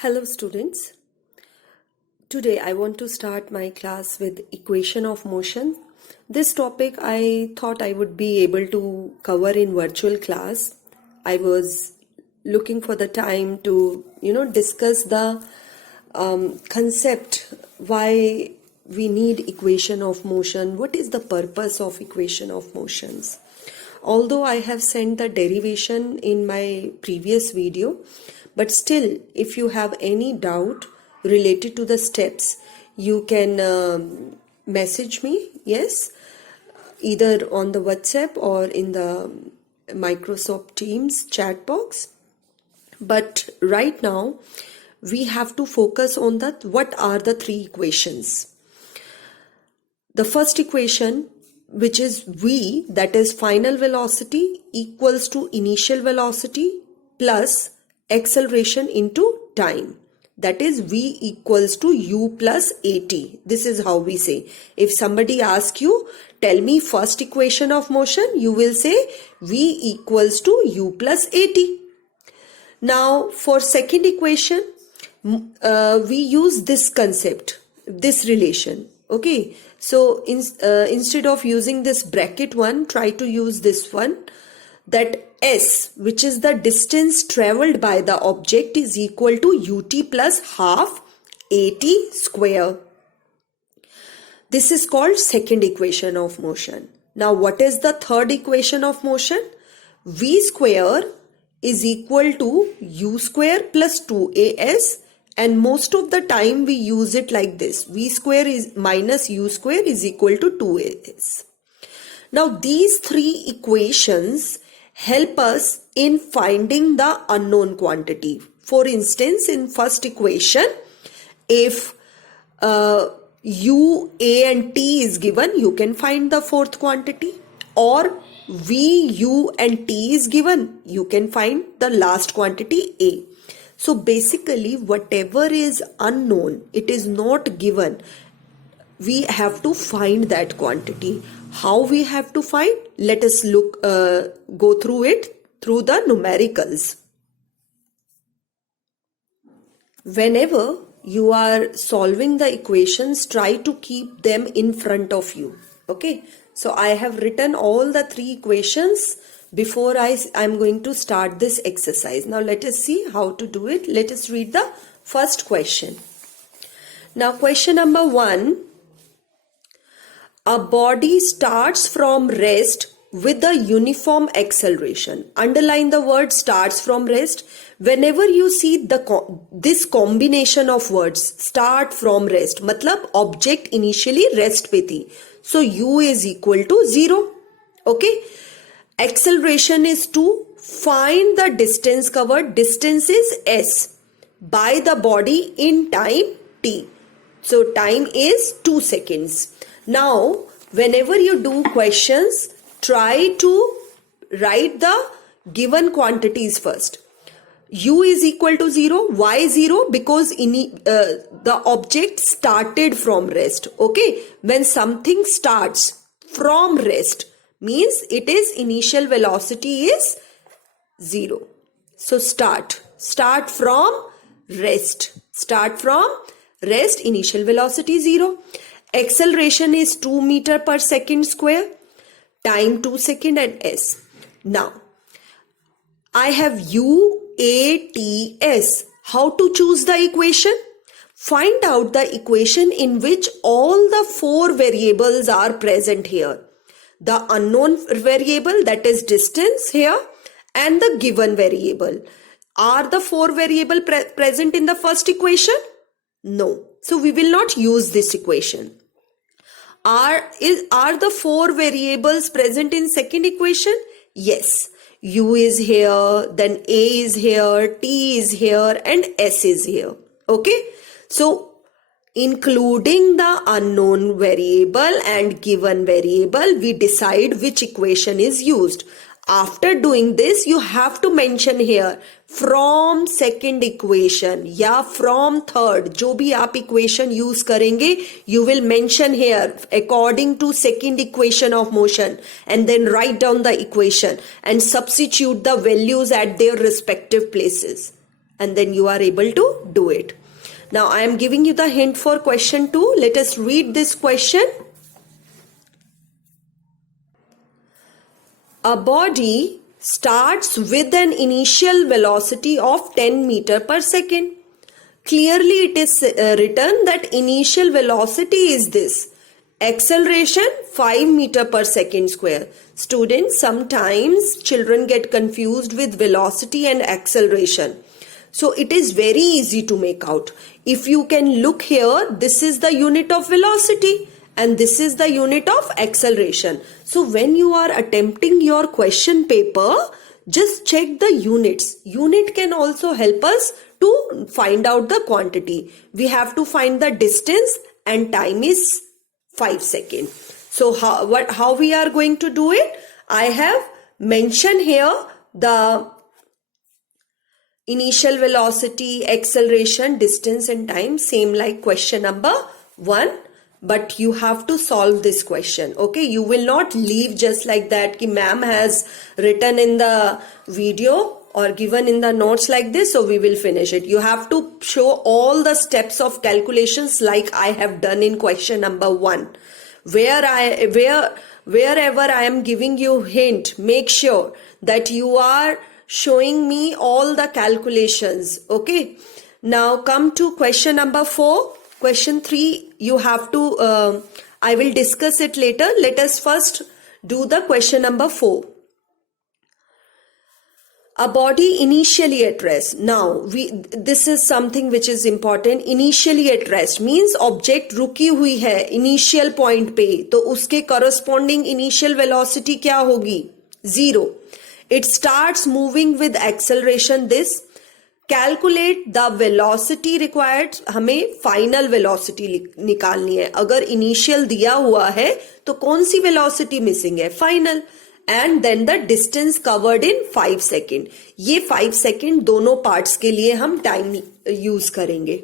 Hello students. Today I want to start my class with equation of motion. This topic I thought I would be able to cover in virtual class. I was looking for the time to discuss the concept why we need equation of motion. What is the purpose of equation of motions? Although I have sent the derivation in my previous video, but still, if you have any doubt related to the steps, you can message me, yes, either on the WhatsApp or in the Microsoft Teams chat box. But right now, we have to focus on what are the three equations. The first equation, which is V, that is final velocity equals to initial velocity plus acceleration into time, that is V equals to U plus AT. This is how we say. If somebody asks you, tell me first equation of motion, you will say V equals to U plus AT. Now for second equation, we use this concept, this relation. Okay, so instead of using this bracket one, try to use this one, that S, which is the distance traveled by the object, is equal to ut plus half at square. This is called second equation of motion. Now what is the third equation of motion? V square is equal to u square plus 2as, and most of the time we use it like this. V square is minus u square is equal to 2as. Now these three equations help us in finding the unknown quantity. For instance, in first equation, if u, a and t is given, you can find the fourth quantity. Or v, u and t is given, you can find the last quantity a. So basically whatever is unknown, it is not given, we have to find that quantity. How we have to find? Let us go through it through the numericals. Whenever you are solving the equations, try to keep them in front of you. Okay, so I have written all the three equations before I'm going to start this exercise. Now let us see how to do it. Let us read the first question. Now question number 1. A body starts from rest with a uniform acceleration. Underline the word starts from rest. Whenever you see this combination of words, start from rest, matlab object initially rest pe thi. So u is equal to 0. Okay. Acceleration is 2. Find the distance covered. Distance is s by the body in time t. So time is 2 seconds. Now, whenever you do questions, try to write the given quantities first. U is equal to 0. Why 0? Because the object started from rest. Okay. When something starts from rest, means it is initial velocity is 0. So start from rest. Start from rest, initial velocity 0. Acceleration is 2 meter per second square. Time 2 seconds and s. Now, I have u, a, t, s. How to choose the equation? Find out the equation in which all the 4 variables are present here. The unknown variable, that is distance here, and the given variable. Are the 4 variables present in the first equation? No. So we will not use this equation. Are the 4 variables present in second equation? Yes. U is here, then A is here, T is here, and S is here. Okay. So including the unknown variable and given variable, we decide which equation is used. After doing this, you have to mention here from second equation या from third. जो भी आप equation use करेंगे, you will mention here according to second equation of motion, and then write down the equation and substitute the values at their respective places. And then you are able to do it. Now I am giving you the hint for question 2. Let us read this question. A body starts with an initial velocity of 10 meter per second. Clearly it is written that initial velocity is this. Acceleration 5 meter per second square. Students, sometimes children get confused with velocity and acceleration. So it is very easy to make out. If you can look here, this is the unit of velocity and this is the unit of acceleration. So when you are attempting your question paper, just check the units. Unit can also help us to find out the quantity. We have to find the distance and time is 5 seconds. So how we are going to do it? I have mentioned here the initial velocity, acceleration, distance and time, same like question number 1. But you have to solve this question. Okay, you will not leave just like that ki ma'am has written in the video or given in the notes like this, so we will finish it. You have to show all the steps of calculations like I have done in question number 1. Wherever I am giving you hint, make sure that you are showing me all the calculations. Okay, now come to question number 4. Question 3, you have to, I will discuss it later. Let us first do the question number 4. A body initially at rest. Now, this is something which is important. Initially at rest means object रुकी हुई है initial point पे, तो उसके corresponding initial velocity क्या होगी? 0. It starts moving with acceleration this. Calculate the velocity required. हमें final velocity निकालनी है. अगर initial दिया हुआ है तो कौन सी velocity missing है? Final. And then the distance covered in 5 seconds. ये 5 seconds दोनों parts के लिए हम time use करेंगे.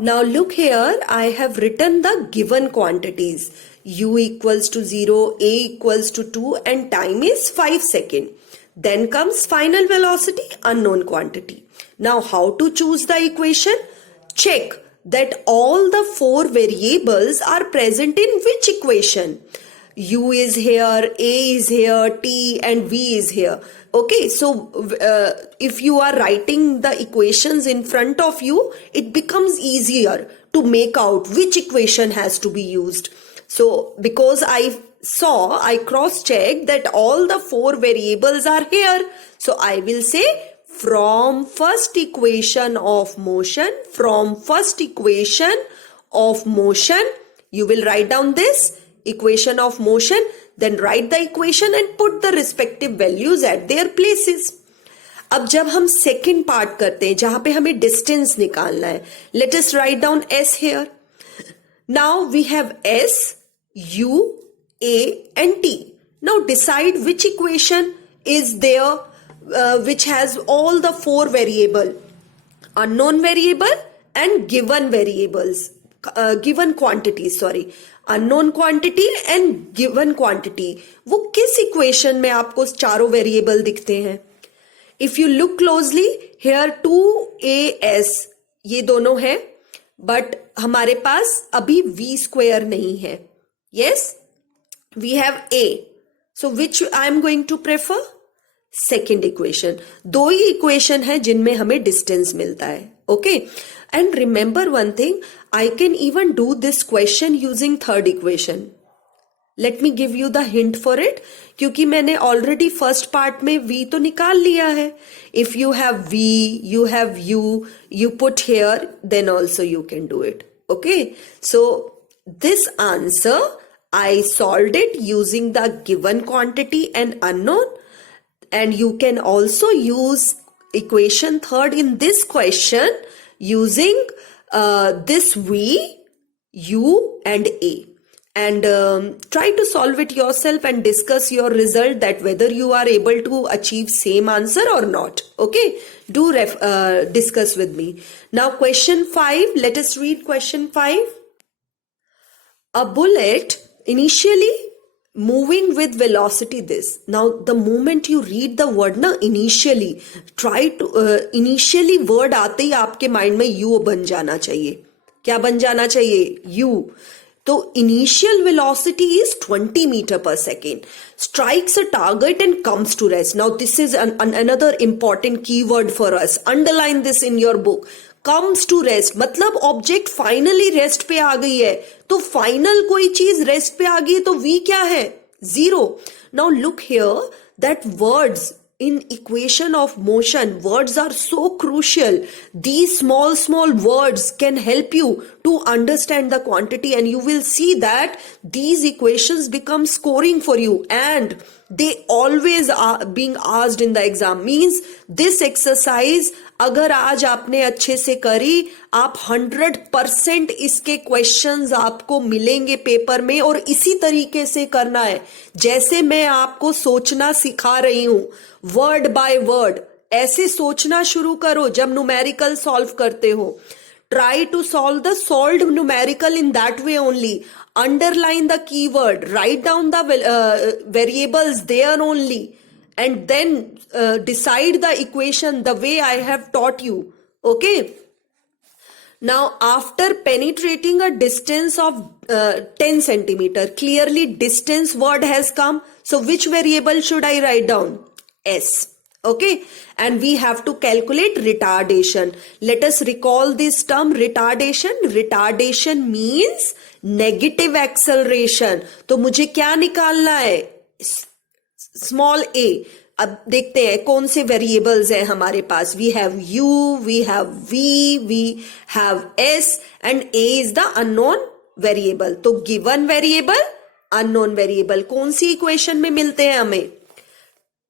Now look here, I have written the given quantities. U equals to 0, A equals to 2 and time is 5 seconds. Then comes final velocity, unknown quantity. Now how to choose the equation? Check that all the 4 variables are present in which equation? U is here, A is here, T and V is here. Okay, so if you are writing the equations in front of you, it becomes easier to make out which equation has to be used. So because I cross-checked that all the 4 variables are here. So I will say from first equation of motion, you will write down this equation of motion, then write the equation and put the respective values at their places. अब जब हम second part करते हैं जहां पे हमें distance निकालना है, let us write down S here. Now we have S, U, A and T. Now decide which equation is there which has all the 4 variable, unknown variable and given variables, given quantities, sorry. Unknown quantity and given quantity. वो किस equation में आपको चारों variable दिखते हैं? If you look closely, here 2AS ये दोनों है, but हमारे पास अभी V square नहीं है. Yes, we have A. So which I am going to prefer? Second equation. 2 he equation है जिनमें हमें distance मिलता है. Okay. And remember one thing, I can even do this question using third equation. Let me give you the hint for it. क्योंकि मैंने already first part में V तो निकाल लिया है. If you have V, you have U, you put here, then also you can do it. Okay. So this answer, I solved it using the given quantity and unknown. And you can also use equation third in this question using this V, U and A. And try to solve it yourself and discuss your result, that whether you are able to achieve same answer or not. Okay, do discuss with me. Now question 5, let us read question 5. A bullet initially moving with velocity this. Now the moment you read the word na, initially try to initially word आते ही आपके mind में u बन जाना चाहिए. क्या बन जाना चाहिए? u. तो initial velocity is 20 meter per second, strikes a target and comes to rest. Now this is another important keyword for us. Underline this in your book. Comes to rest मतलब object finally rest पे आ गई है. तो final कोई चीज rest पे आ गई है तो v क्या है? 0. Now look here that words in equation of motion, words are so crucial. These small words can help you to understand the quantity, and you will see that these equations become scoring for you, and they always are being asked in the exam. Means this exercise अगर आज आपने अच्छे से करी, आप 100% इसके questions आपको मिलेंगे पेपर में. और इसी तरीके से करना है जैसे मैं आपको सोचना सिखा रही हूं, वर्ड बाय वर्ड. ऐसे सोचना शुरू करो जब न्यूमेरिकल सॉल्व करते हो. Try to solve the solved numerical in that way only. Underline the keyword, write down the variables there only, and then decide the equation the way I have taught you. Okay. Now after penetrating a distance of 10 centimeter, clearly distance word has come. So which variable should I write down? S. Okay. And we have to calculate retardation. Let us recall this term retardation. Retardation means negative acceleration. तो मुझे क्या निकालना है? Small a. अब देखते हैं कौन से वेरिएबल्स हैं हमारे पास. We have u, we have v, we have s, and a is the unknown variable. तो गिवन वेरिएबल, अननोन वेरिएबल कौन सी इक्वेशन में मिलते हैं हमें?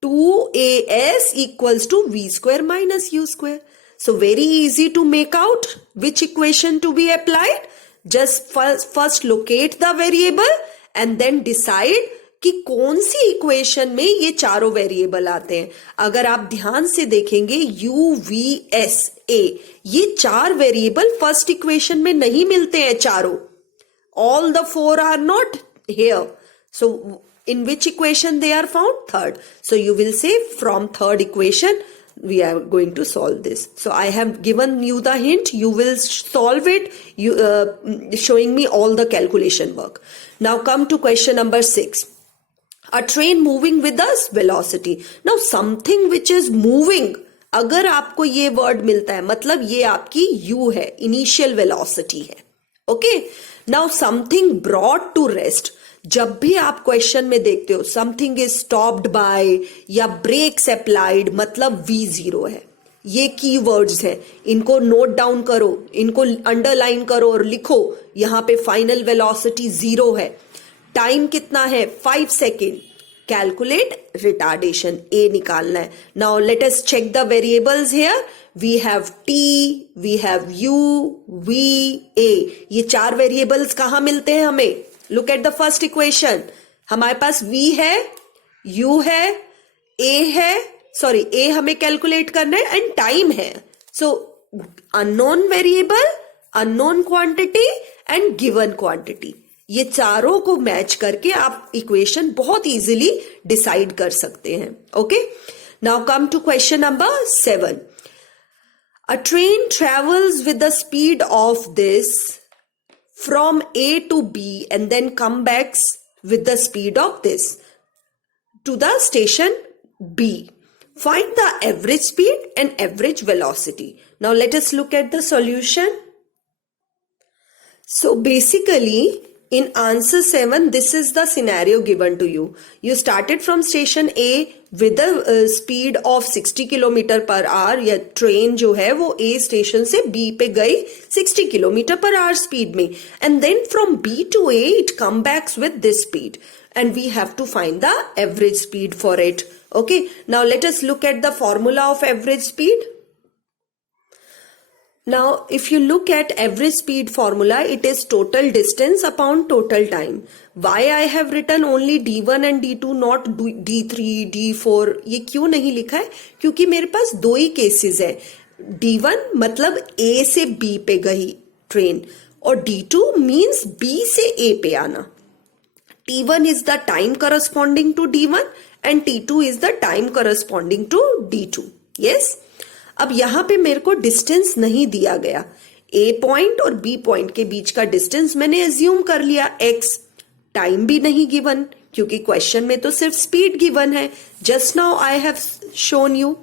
2as equals to v square minus u square. So very easy to make out which equation to be applied. Just first locate the variable and then decide कि कौन सी equation में ये चारों वेरिएबल आते हैं. अगर आप ध्यान से देखेंगे u, v, s, a, ये चार वेरिएबल फर्स्ट इक्वेशन में नहीं मिलते हैं चारों. All the four are not here. So in which equation they are found? Third. So you will say from third equation we are going to solve this. So I have given you the hint. You will solve it. You showing me all the calculation work. Now come to question number 6. A train moving with a velocity. Now something which is moving. अगर आपको ये word मिलता है मतलब ये आपकी u है, initial velocity है. Okay. Now something brought to rest. जब भी आप क्वेश्चन में देखते हो समथिंग इज स्टॉप्ड बाय या ब्रेक्स अप्लाइड मतलब v0 है. ये कीवर्ड्स हैं, इनको नोट डाउन करो, इनको अंडरलाइन करो और लिखो. यहां पे फाइनल वेलोसिटी 0 है. टाइम कितना है? 5 सेकेंड. कैलकुलेट रिटार्डेशन, ए निकालना है. Now let us check the variables here. We have t, we have u, v, a. ये चार वेरिएबल्स कहां मिलते हैं हमें? Look at the first equation. हमारे पास v है, u है, a है, सॉरी a हमें कैलकुलेट करना है, एंड टाइम है. So unknown variable, unknown quantity and given quantity, ये चारों को मैच करके आप इक्वेशन बहुत इजीली डिसाइड कर सकते हैं. Okay. Now come to question number 7. A train travels with the speed of this from A to B and then come back with the speed of this to the station B. Find the average speed and average velocity. Now let us look at the solution. So basically in answer 7, this is the scenario given to you. You started from station A with a speed of 60 kilometre per our. या train जो है वो A station से B पे गई 60 kilometre per hour speed में, and then from B to A it come back with this speed, and we have to find the average speed for it. Okay. Now let us look at the formula of average speed. Now, if you look at average speed formula, it is total distance upon total time. Why I have written only D1 and D2, not D3, D4? ये क्यों नहीं लिखा है? क्योंकि मेरे पास दो ही cases है. D1 मतलब A से B पे गई ट्रेन, और D2 मीन्स B से A पे आना. T1 is the time corresponding to D1 and T2 is the time corresponding to D2. Yes? अब यहां पे मेरे को डिस्टेंस नहीं दिया गया. A पॉइंट और B पॉइंट के बीच का डिस्टेंस मैंने एज्यूम कर लिया x. टाइम भी नहीं गिवन क्योंकि क्वेश्चन में तो सिर्फ स्पीड गिवन है. Just now I have shown you.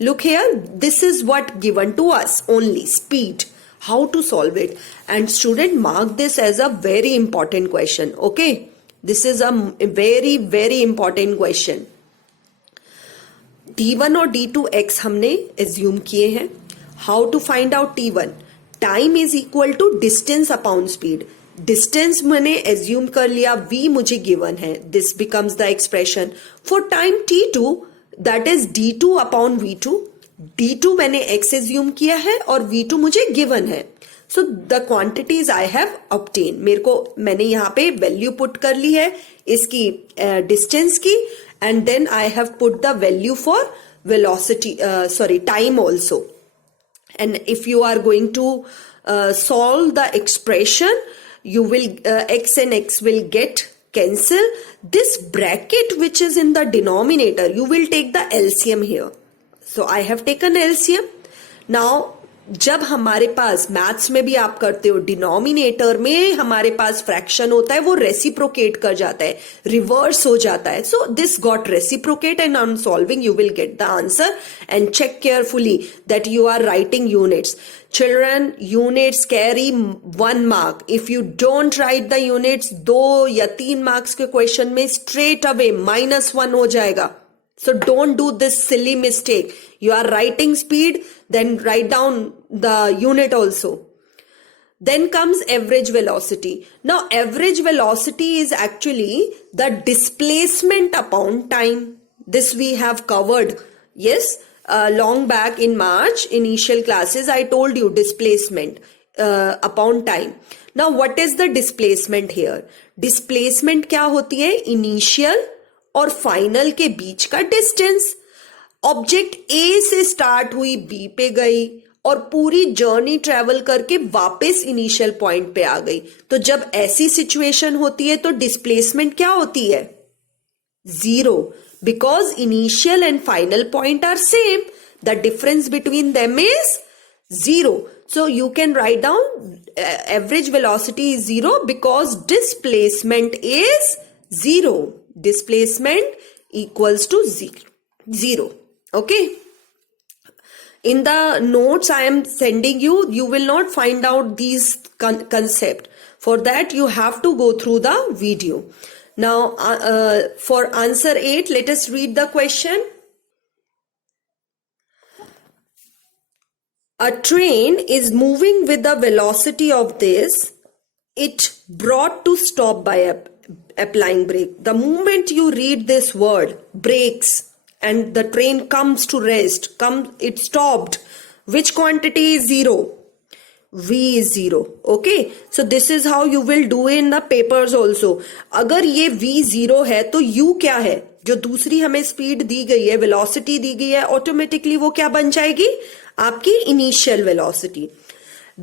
Look here, this is what given to us, only speed. How to solve it? And student, mark this as a very important question. Okay, this is a very very important question. T1 और D2x हमने assume किए हैं. How to find out T1? Time is equal to distance upon speed. Distance मैंने assume कर लिया, v मुझे given है. This becomes the expression. For time T2, that is d2 upon v2. d2 मैंने x assume किया है और v2 मुझे given है. So the quantities I have obtained. मैंने यहाँ पे value put कर ली है इसकी distance की, and then I have put the value for velocity, time also. And if you are going to solve the expression, you will x and x will get cancel. This bracket which is in the denominator, you will take the LCM here. So I have taken LCM. Now जब हमारे पास maths में भी आप करते हो, denominator में हमारे पास fraction होता है, वो रेसिप्रोकेट कर जाता है, रिवर्स हो जाता है. So this got reciprocate and on solving you will get the answer. And check carefully that you are writing units. Children, units carry 1 mark. If you don't write the units, 2 या 3 marks के question में straight away -1 हो जाएगा. So don't do this silly mistake. You are writing speed, then write down the unit also. Then comes average velocity. Now average velocity is actually the displacement upon time. This we have covered. Yes. Long back in March, initial classes, I told you displacement upon time. Now, what is the displacement here? Displacement क्या होती है? Initial और final के बीच का distance. Object A से start हुई, B पे गई और पूरी जर्नी ट्रेवल करके वापस इनिशियल पॉइंट पे आ गई. तो जब ऐसी सिचुएशन होती है तो डिस्प्लेसमेंट क्या होती है? 0. Because initial and final point are same, the difference between them is 0. So you can write down average velocity is 0 because displacement is 0. Displacement equals to 0. Okay. In the notes I am sending you, you will not find out these concept. For that you have to go through the video. Now, for answer 8, let us read the question. A train is moving with the velocity of this. It brought to stop by applying brake. The moment you read this word, brakes, and the train comes to rest, it stopped. Which quantity is 0? V is 0. Okay, so this is how you will do in the papers also. अगर ये V 0 है तो U क्या है? जो दूसरी हमें speed दी गई है, वेलोसिटी दी गई है, ऑटोमेटिकली वो क्या बन जाएगी? आपकी initial velocity.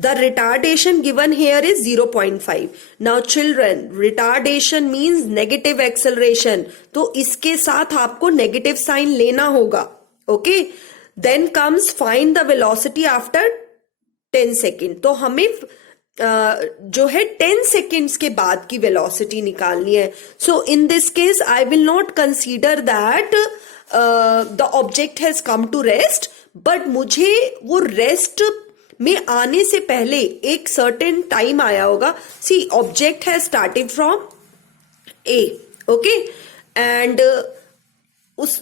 The retardation given here is 0.5. Now children, retardation means negative acceleration. तो इसके साथ आपको नेगेटिव साइन लेना होगा. Okay, then comes find the velocity after 10 second. तो हमें जो है 10 सेकेंड्स के बाद की वेलोसिटी निकालनी है. So in this case I will not consider that the object has come to rest, but मुझे वो रेस्ट में आने से पहले एक सर्टेन टाइम आया होगा. See object has started from A. Okay, and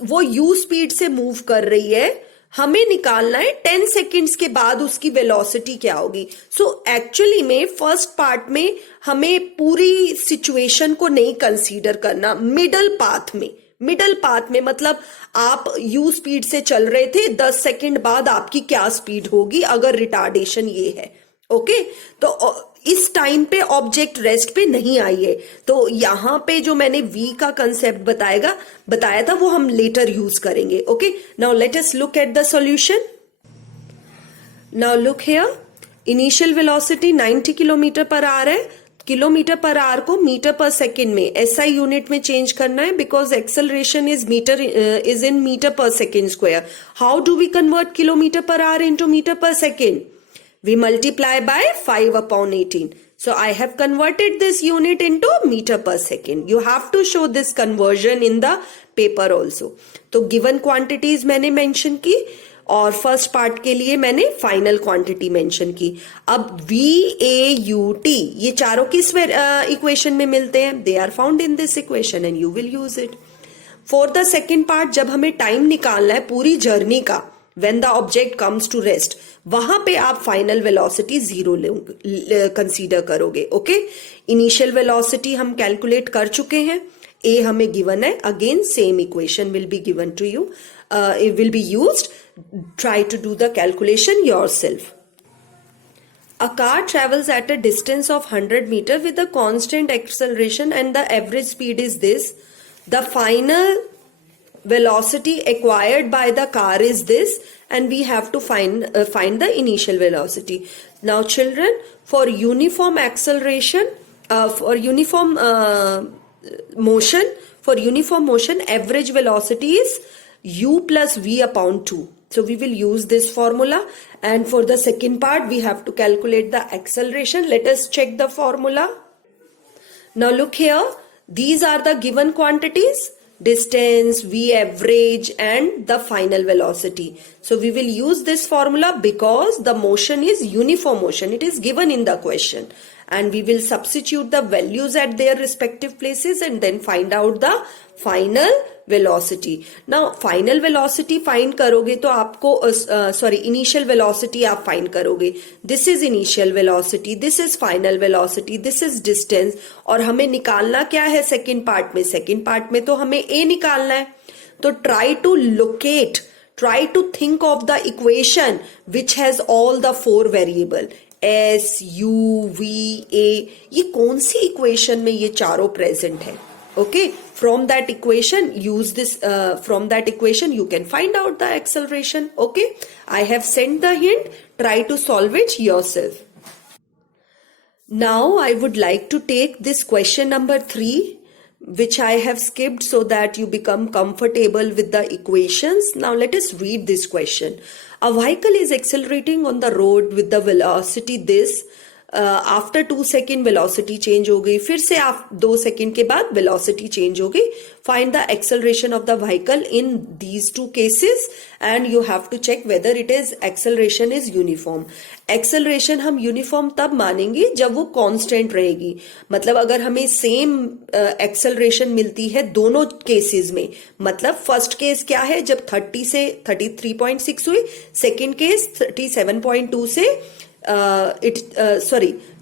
वो यू स्पीड से मूव कर रही है. हमें निकालना है 10 सेकेंड्स के बाद उसकी वेलोसिटी क्या होगी. सो एक्चुअली में फर्स्ट पार्ट में हमें पूरी सिचुएशन को नहीं कंसीडर करना. मिडल पाथ में मतलब आप यू स्पीड से चल रहे थे, 10 सेकेंड बाद आपकी क्या स्पीड होगी अगर रिटार्डेशन ये है. ओके, तो इस टाइम पे ऑब्जेक्ट रेस्ट पे नहीं आई है. तो यहां पे जो मैंने V का कंसेप्ट बताया था वो हम लेटर यूज करेंगे. Okay, now let us look at the solution. Now look here, initial velocity 90 kilometre पर आ रहा है किलोमीटर पर आवर को मीटर पर सेकेंड में SI यूनिट में चेंज करना है, because acceleration is in metre per second square. How do we convert kilometre per hour into metre per second? We multiply by 5/18. So I have converted this unit into meter per second. You have to show this conversion in the paper also. तो given quantities मैंने mention की और first part के लिए मैंने final quantity mention की. अब VAUT ये चारों किस इक्वेशन में मिलते हैं? They are found in this equation and you will use it. For the second part जब हमें टाइम निकालना है पूरी जर्नी का, when the object comes to rest, वहां पे आप फाइनल वेलोसिटी 0 कंसीडर करोगे. ओके, इनिशियल वेलोसिटी हम कैलकुलेट कर चुके हैं, ए हमें गिवन है. Again same equation will be given to you, will be used. Try to do the calculation yourself. A car travels at a distance of 100 meters with a constant acceleration and the average speed is this. The final velocity acquired by the car is this, and we have to find the initial velocity. Now children, for uniform acceleration, for uniform motion, average velocity is u plus v upon 2. So we will use this formula, and for the second part we have to calculate the acceleration. Let us check the formula. Now look here, these are the given quantities: distance, v average, and the final velocity. So we will use this formula because the motion is uniform motion. It is given in the question, and we will substitute the values at their respective places and then find out the final velocity. Now final velocity find करोगे तो आपको initial velocity आप find करोगे. This is initial velocity, this is final velocity, this is distance. और हमें निकालना क्या है second part में? second part में तो हमें A निकालना है. तो try to think of the equation which has all the 4 variable. S, U, V, A. ये कौन सी equation में ये चारों present है? Okay, from that equation use this, from that equation you can find out the acceleration. Okay, I have sent the hint, try to solve it yourself. Now I would like to take this question number 3, which I have skipped so that you become comfortable with the equations. Now let us read this question. A vehicle is accelerating on the road with the velocity this. After 2 second velocity change हो गई, फिर से आप 2 second के बाद velocity change हो गई. Find the acceleration of the vehicle in these 2 cases and you have to check whether it is acceleration is uniform. Acceleration हम यूनिफॉर्म तब मानेंगे जब वो कांस्टेंट रहेगी. मतलब अगर हमें सेम एक्सेलरेशन मिलती है दोनों केसेस में, मतलब फर्स्ट केस क्या है जब 30 से 33.6 हुई, सेकेंड केस 37.2 से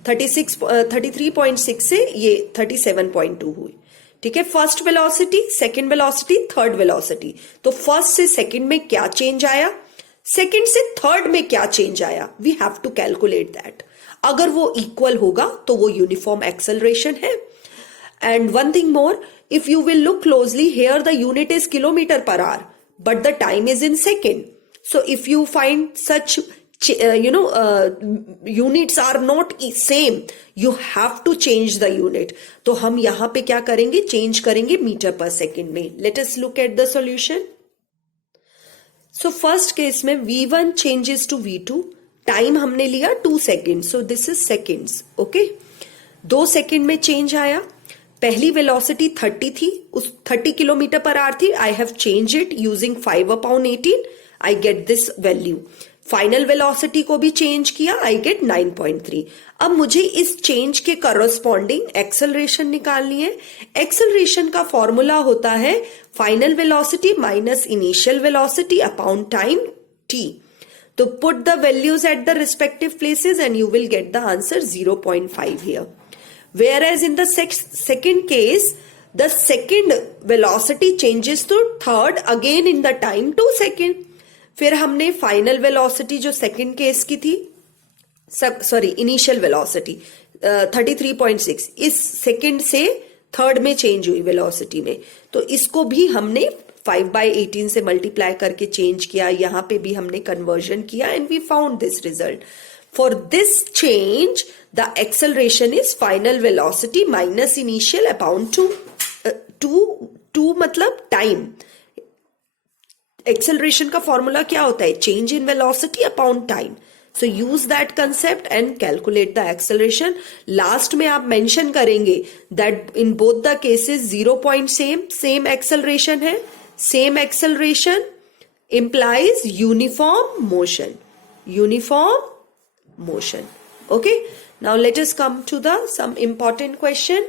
33.6 से ये 37.2 हुई. ठीक है, first velocity, second velocity, third velocity. तो फर्स्ट से सेकेंड में क्या चेंज आया, सेकेंड से थर्ड में क्या चेंज आया, we have to calculate that. अगर वो इक्वल होगा तो वो यूनिफॉर्म एक्सेलरेशन है. And one thing more, if you will look closely, here the unit is kilometre per hour but the time is in second. So if you find such units are not same, you have to change the unit. तो हम यहां पे क्या करेंगे, change करेंगे metre per second में. Let us look at the solution. So first case में V1 changes to V2. Time हमने लिया 2 second, so this is seconds. Okay, 2 second में चेंज आया. पहली वेलोसिटी 30 थी, उस 30 किलोमीटर पर आवर थी. I have changed it using 5/18. I get this value. Final velocity को भी चेंज किया, आई गेट 9.3. अब मुझे इस चेंज के करस्पॉन्डिंग एक्सेलरेशन निकालनी है. एक्सेलरेशन का फॉर्मूला होता है final velocity minus initial velocity upon time t. तो put the values at the respective places and you will get the answer 0.5 here. Whereas in the second case, the second velocity changes to third again in the time 2 seconds. फिर हमने final velocity जो second case की थी, initial velocity 33.6, इस second से third में change हुई velocity में. तो इसको भी हमने 5/18 से मल्टीप्लाई करके चेंज किया. यहां पे भी हमने कन्वर्जन किया and we found this result. For this change, the acceleration is final velocity minus initial upon 2 मतलब time. Acceleration का formula क्या होता है? Change in velocity upon time. So use that concept and calculate the acceleration. Last में आप mention करेंगे that in both the cases 0 point same acceleration है. Same acceleration implies uniform motion. Uniform motion. Okay. Now let us come to some important question.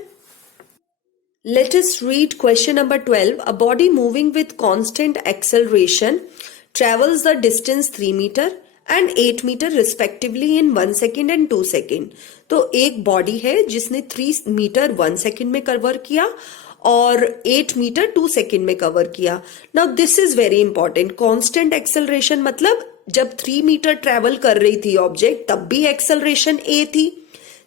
Let us read question number 12. A body moving with constant acceleration travels the distance 3 meter and 8 meter respectively in 1 second and 2 second. तो एक body है जिसने 3 metre 1 second में cover किया और 8 metre 2 second में cover किया. Now this is very important. Constant acceleration मतलब जब 3 मीटर ट्रेवल कर रही थी ऑब्जेक्ट तब भी एक्सेलरेशन ए थी,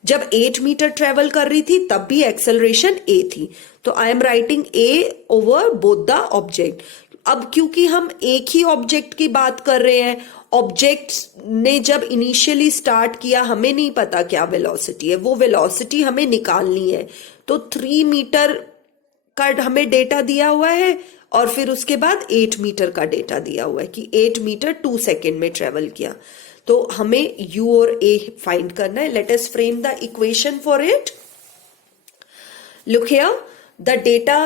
जब 8 मीटर ट्रेवल कर रही थी तब भी एक्सेलरेशन ए थी. तो I am writing a over both the object. अब क्योंकि हम एक ही ऑब्जेक्ट की बात कर रहे हैं, ऑब्जेक्ट ने जब इनिशियली स्टार्ट किया हमें नहीं पता क्या वेलोसिटी है, वो वेलोसिटी हमें निकालनी है. तो 3 मीटर का हमें डेटा दिया हुआ है और फिर उसके बाद 8 मीटर का डेटा दिया हुआ है कि 8 मीटर 2 सेकेंड में ट्रेवल किया. तो हमें u और a फाइंड करना है. Let us frame the equation for it. Look here, the data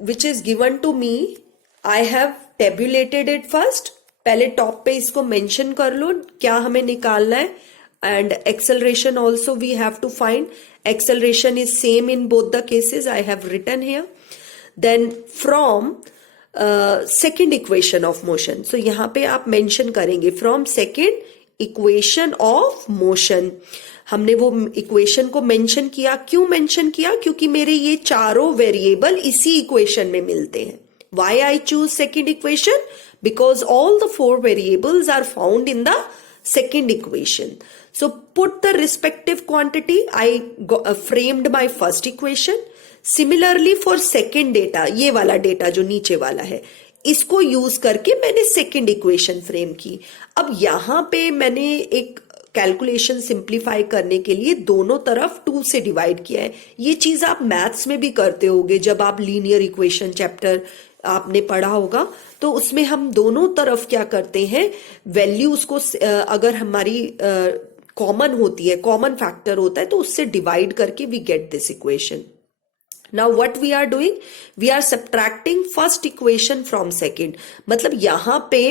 which is given to me, I have tabulated it first. पहले टॉप पे इसको मेंशन कर लो क्या हमें निकालना है. And acceleration also we have to find. Acceleration is same in both the cases. I have written here. Then from second equation of motion, so यहां पे आप मेंशन करेंगे from second equation of motion. हमने वो equation को mention किया. क्यों mention किया? क्योंकि मेरे ये चारों वेरिएबल इसी इक्वेशन में मिलते हैं. Why I choose second equation? Because all the 4 variables are found in the second equation. So put the respective quantity. I framed my first equation. Similarly for second data, ये वाला data जो नीचे वाला है, इसको यूज करके मैंने second equation frame की. अब यहां पे मैंने एक कैलकुलेशन सिंप्लीफाई करने के लिए दोनों तरफ 2 से डिवाइड किया है. ये चीज आप मैथ्स में भी करते होगे जब आप लीनियर इक्वेशन चैप्टर आपने पढ़ा होगा. तो उसमें हम दोनों तरफ क्या करते हैं, वैल्यूज को अगर हमारी कॉमन होती है, कॉमन फैक्टर होता है, तो उससे डिवाइड करके we get this equation. Now what we are doing, we are subtracting first equation from second. मतलब यहां पे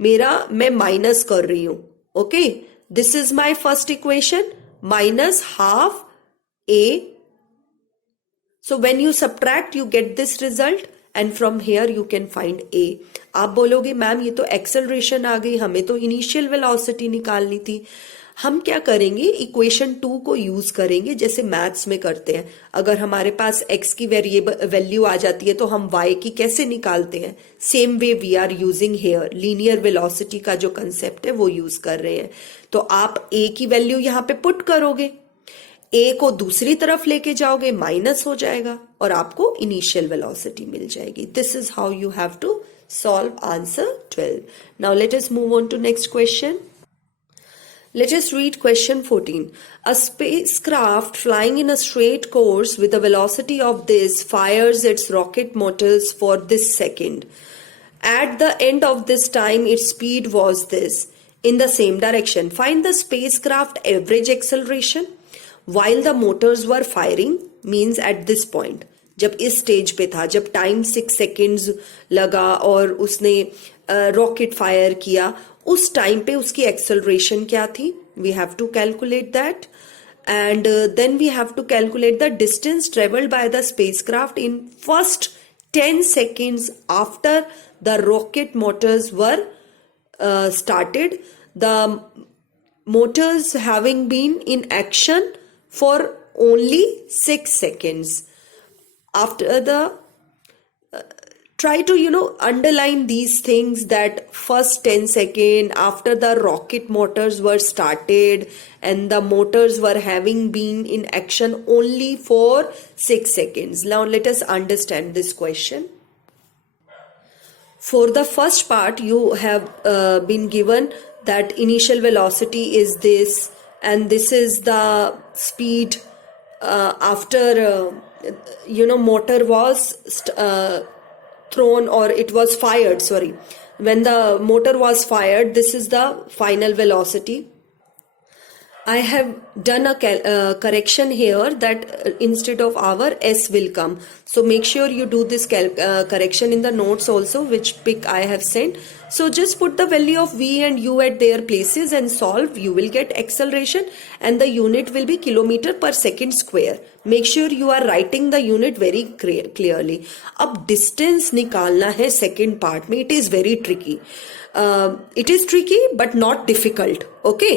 मैं माइनस कर रही हूं. Okay, this is my first equation minus half a. So when you subtract you get this result and from here you can find a. आप बोलोगे ma'am ये तो एक्सेलरेशन आ गई, हमें तो इनिशियल वेलोसिटी निकालनी थी. हम क्या करेंगे, इक्वेशन 2 को यूज करेंगे जैसे मैथ्स में करते हैं. अगर हमारे पास x की वैल्यू आ जाती है तो हम y की कैसे निकालते हैं, same way we are using here. Linear velocity का जो कंसेप्ट है वो यूज कर रहे हैं. तो आप a की वैल्यू यहां पे पुट करोगे, a को दूसरी तरफ लेके जाओगे, माइनस हो जाएगा और आपको इनिशियल वेलोसिटी मिल जाएगी. This is how you have to solve answer 12. Now let us move on to next question. Let us read question 14. A spacecraft flying in a straight course with a velocity of this fires its rocket motors for this second. At the end of this time, its speed was this. In the same direction, find the spacecraft average acceleration while the motors were firing, means at this point. जब इस stage पे था, जब time 6 seconds लगा और उसने rocket fire किया, उस टाइम पे उसकी एक्सेलरेशन क्या थी, we have to calculate that. And then we have to calculate the distance travelled by the spacecraft in first 10 seconds after the rocket motors were started, the motors having been in action for only 6 seconds. After the try to underline these things, that first 10 seconds after the rocket motors were started and the motors were having been in action only for 6 seconds. Now let us understand this question. For the first part you have been given that initial velocity is this and this is the speed after motor was thrown, or it was fired, sorry, when the motor was fired, this is the final velocity. I have done a correction here that instead of hour, S will come. So make sure you do this correction in the notes also, which pic I have sent. So just put the value of V and U at their places and solve. You will get acceleration and the unit will be kilometer per second square. Make sure you are writing the unit very clearly. अब distance निकालना है second part में. It is very tricky. It is tricky but not difficult. Okay.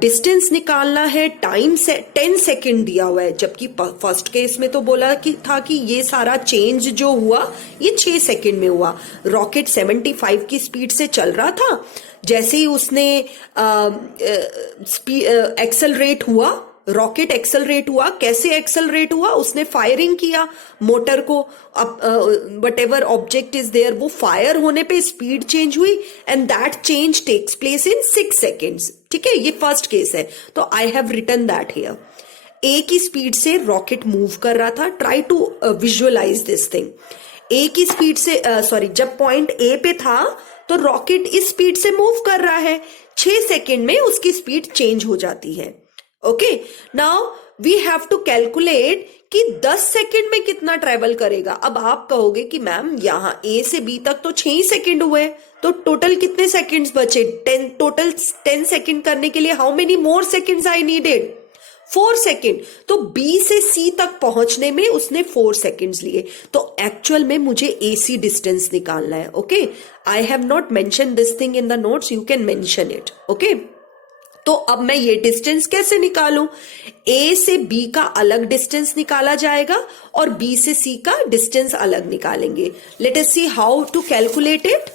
Distance निकालना है, time से 10 second दिया हुआ है, जबकि फर्स्ट केस में तो बोला कि था कि ये सारा चेंज जो हुआ ये 6 सेकेंड में हुआ. रॉकेट 75 की स्पीड से चल रहा था, जैसे ही उसने एक्सेलरेट हुआ, रॉकेट एक्सेलरेट हुआ. कैसे एक्सेलरेट हुआ? उसने फायरिंग किया मोटर को, whatever object is there, वो फायर होने पे स्पीड चेंज हुई and that change takes place in 6 seconds. ठीक है, ये फर्स्ट केस है, तो I have written that here. A की स्पीड से रॉकेट मूव कर रहा था. Try to visualise this thing. A की स्पीड से जब पॉइंट ए पे था तो रॉकेट इस स्पीड से मूव कर रहा है. 6 सेकेंड में उसकी स्पीड चेंज हो जाती है. Okay, now we have to calculate कि 10 सेकेंड में कितना ट्रेवल करेगा. अब आप कहोगे कि मैम यहां ए से बी तक तो 6 सेकेंड हुए, तो टोटल कितने सेकेंड्स बचे? 10 सेकेंड करने के लिए how many more seconds I needed? 4 second. तो बी से सी तक पहुंचने में उसने 4 सेकेंड्स लिए. तो एक्चुअल में मुझे एसी डिस्टेंस निकालना है. Okay, I have not mention this thing in the notes, you can mention it. Okay, तो अब मैं ये डिस्टेंस कैसे निकालूं? ए से बी का अलग डिस्टेंस निकाला जाएगा और बी से सी का डिस्टेंस अलग निकालेंगे. Let us see how to calculate it.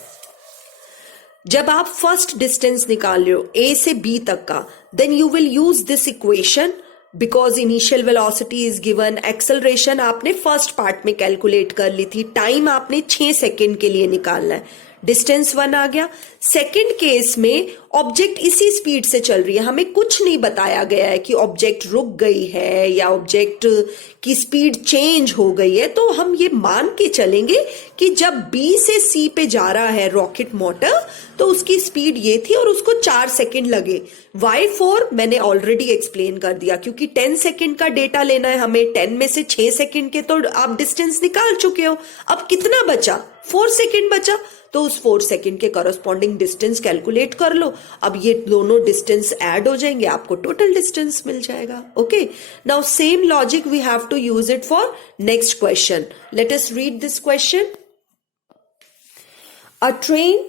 जब आप फर्स्ट डिस्टेंस निकाल रहे हो ए से बी तक का, then you will use this equation because initial velocity is given. Acceleration आपने फर्स्ट पार्ट में कैलकुलेट कर ली थी. टाइम आपने 6 सेकेंड के लिए निकालना है. डिस्टेंस 1 आ गया. सेकेंड केस में ऑब्जेक्ट इसी स्पीड से चल रही है. हमें कुछ नहीं बताया गया है कि ऑब्जेक्ट रुक गई है या ऑब्जेक्ट की स्पीड चेंज हो गई है. तो हम ये मान के चलेंगे कि जब बी से सी पे जा रहा है रॉकेट मोटर, तो उसकी स्पीड ये थी और उसको 4 सेकेंड लगे. वाई 4 मैंने ऑलरेडी एक्सप्लेन कर दिया, क्योंकि 10 सेकेंड का डेटा लेना है हमें. 10 में से 6 सेकेंड के तो आप डिस्टेंस निकाल चुके हो. अब कितना बचा? 4 सेकेंड बचा. तो उस 4 सेकेंड के करस्पॉन्डिंग डिस्टेंस कैलकुलेट कर लो. अब ये दोनों डिस्टेंस ऐड हो जाएंगे, आपको टोटल डिस्टेंस मिल जाएगा. Okay, now same logic we have to use it for next question. Let us read this question. A train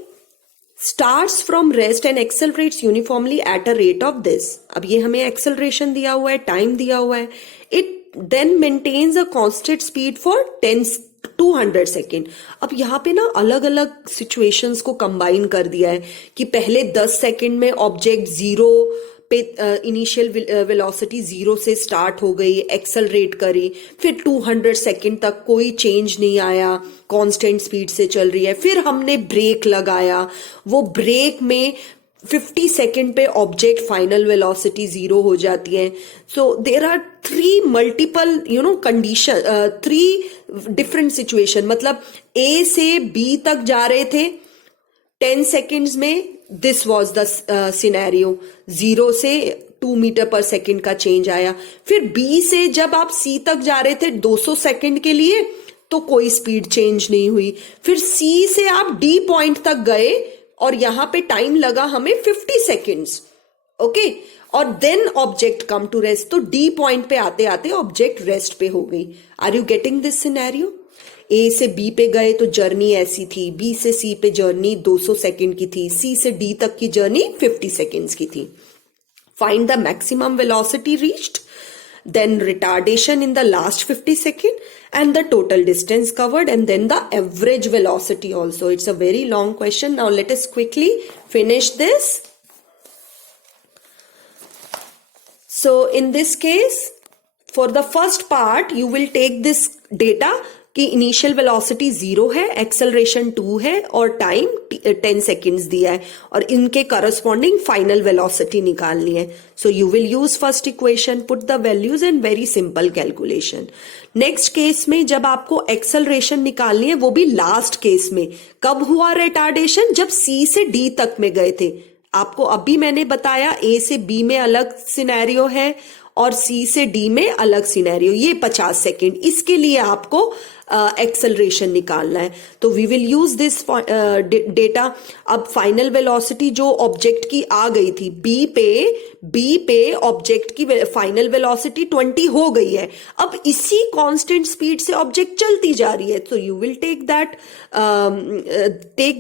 starts from rest and accelerates uniformly at a rate of this. अब ये हमें acceleration दिया हुआ है, time दिया हुआ है. It then maintains a constant speed for 200 second. अब यहाँ पे ना अलग अलग सिचुएशंस को कंबाइन कर दिया है कि पहले 10 सेकेंड में ऑब्जेक्ट जीरो पे इनिशियल वेलोसिटी 0 से स्टार्ट हो गई, एक्सेलरेट करी, फिर 200 सेकेंड तक कोई चेंज नहीं आया, कांस्टेंट स्पीड से चल रही है. फिर हमने ब्रेक लगाया, वो ब्रेक में 50 सेकेंड पे ऑब्जेक्ट फाइनल वेलोसिटी 0 हो जाती है. So there are 3 multiple condition, 3 different situation. मतलब ए से बी तक जा रहे थे 10 सेकेंड्स में, दिस वॉज द सिनेरियो. 0 से 2 मीटर पर सेकेंड का चेंज आया. फिर बी से जब आप सी तक जा रहे थे 200 सेकेंड के लिए, तो कोई स्पीड चेंज नहीं हुई. फिर सी से आप डी पॉइंट तक गए और यहां पे टाइम लगा हमें 50 सेकेंड्स. ओके, और then object come to rest. तो डी पॉइंट पे आते आते ऑब्जेक्ट रेस्ट पे हो गई. Are you getting this scenario? A से बी पे गए तो जर्नी ऐसी थी, बी से सी पे जर्नी 200 सेकेंड की थी, सी से डी तक की जर्नी 50 सेकेंड्स की थी. Find the maximum velocity reached, then retardation in the last 50 seconds, and the total distance covered, and then the average velocity also. It's a very long question. Now let us quickly finish this. So in this case, for the first part, you will take this data कि initial velocity 0 है, acceleration 2 है और time 10 seconds दिया है और इनके corresponding final velocity निकालनी है. So you will use first equation, put the values and very simple calculation. Next case में जब आपको एक्सेलरेशन निकालनी है, वो भी लास्ट केस में, कब हुआ रिटार्डेशन? जब सी से डी तक में गए थे. आपको अभी मैंने बताया ए से बी में अलग सिनेरियो है और सी से डी में अलग सिनेरियो. ये 50 सेकेंड, इसके लिए आपको एक्सेलरेशन निकालना है. तो we will use this data. अब फाइनल वेलोसिटी जो ऑब्जेक्ट की आ गई थी बी पे ऑब्जेक्ट की फाइनल वेलोसिटी 20 हो गई है. अब इसी कांस्टेंट स्पीड से ऑब्जेक्ट चलती जा रही है. तो you will take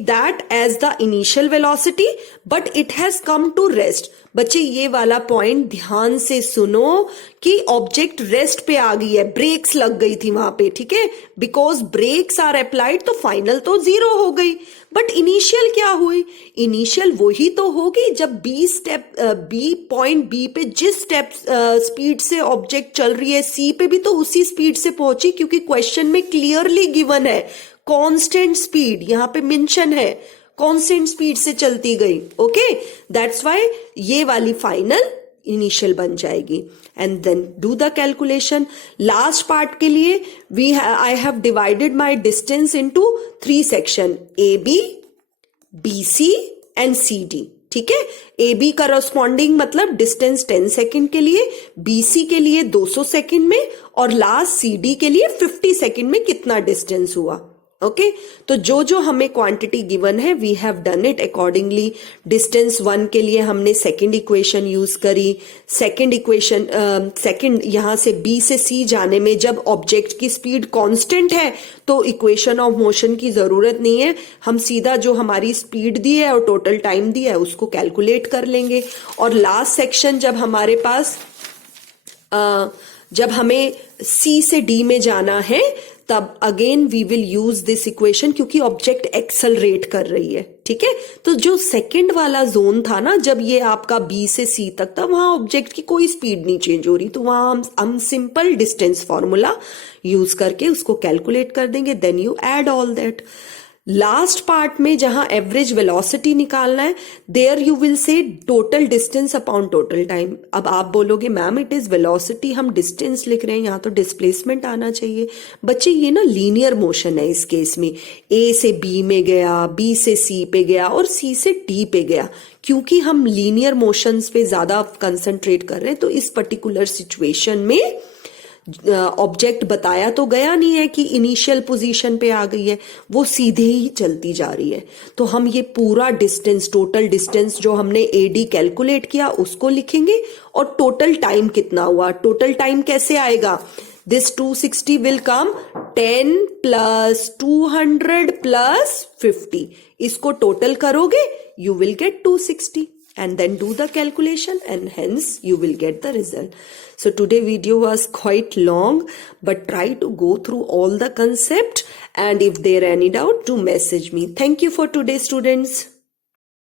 that as the initial velocity, but it has come to rest. बच्चे ये वाला पॉइंट ध्यान से सुनो कि ऑब्जेक्ट रेस्ट पे आ गई है, ब्रेक्स लग गई थी वहां पे, ठीक है, बिकॉज ब्रेक्स आर अप्लाइड, तो फाइनल तो 0 हो गई. बट इनिशियल क्या हुई? इनिशियल वही तो होगी जब पॉइंट बी पे जिस स्पीड से ऑब्जेक्ट चल रही है, सी पे भी तो उसी स्पीड से पहुंची, क्योंकि क्वेश्चन में क्लियरली गिवन है कांस्टेंट स्पीड, यहां पे मेंशन है कांस्टेंट स्पीड से चलती गई. ओके, दैट्स व्हाई ये वाली फाइनल इनिशियल बन जाएगी. And then do the calculation. Last part के लिए I have divided my distance into 3 section, A B, B C and C D. ठीक है, ए बी करस्पॉन्डिंग मतलब डिस्टेंस 10 सेकेंड के लिए, बी सी के लिए 200 सेकेंड में, और लास्ट सी डी के लिए 50 सेकेंड में कितना डिस्टेंस हुआ. ओके, तो जो हमें क्वांटिटी गिवन है we have done it accordingly. Distance 1 के लिए हमने सेकंड इक्वेशन यूज करी. सेकंड यहां से बी से सी जाने में जब ऑब्जेक्ट की स्पीड कांस्टेंट है तो इक्वेशन ऑफ मोशन की जरूरत नहीं है, हम सीधा जो हमारी स्पीड दी है और टोटल टाइम दिया है उसको कैलकुलेट कर लेंगे. और लास्ट सेक्शन जब हमारे पास जब हमें सी से डी में जाना है तब again we will use this equation, क्योंकि ऑब्जेक्ट एक्सेलरेट कर रही है. ठीक है, तो जो सेकंड वाला जोन था ना, जब ये आपका बी से सी तक था, वहां ऑब्जेक्ट की कोई स्पीड नहीं चेंज हो रही, तो वहां हम सिंपल डिस्टेंस फॉर्मूला यूज करके उसको कैलकुलेट कर देंगे. Then you add all that. Last part में जहां एवरेज वेलोसिटी निकालना है, there you will say total distance upon total time. अब आप बोलोगे मैम इट इज वेलोसिटी, हम डिस्टेंस लिख रहे हैं, यहां तो डिस्प्लेसमेंट आना चाहिए. बच्चे ये ना लीनियर मोशन है इस केस में, ए से बी में गया, बी से सी पे गया और सी से डी पे गया. क्योंकि हम लीनियर मोशंस पे ज्यादा कंसंट्रेट कर रहे हैं, तो इस पर्टिकुलर सिचुएशन में ऑब्जेक्ट बताया तो गया नहीं है कि इनिशियल पोजीशन पे आ गई है, वो सीधे ही चलती जा रही है. तो हम ये पूरा डिस्टेंस, टोटल डिस्टेंस जो हमने एडी कैलकुलेट किया उसको लिखेंगे, और टोटल टाइम कितना हुआ. टोटल टाइम कैसे आएगा? This 260 will come 10 plus 200 plus 50. इसको टोटल करोगे you will get 260 and then do the calculation and hence you will get the result. So today video was quite long, but try to go through all the concept, and if there any doubt do message me. Thank you for today students.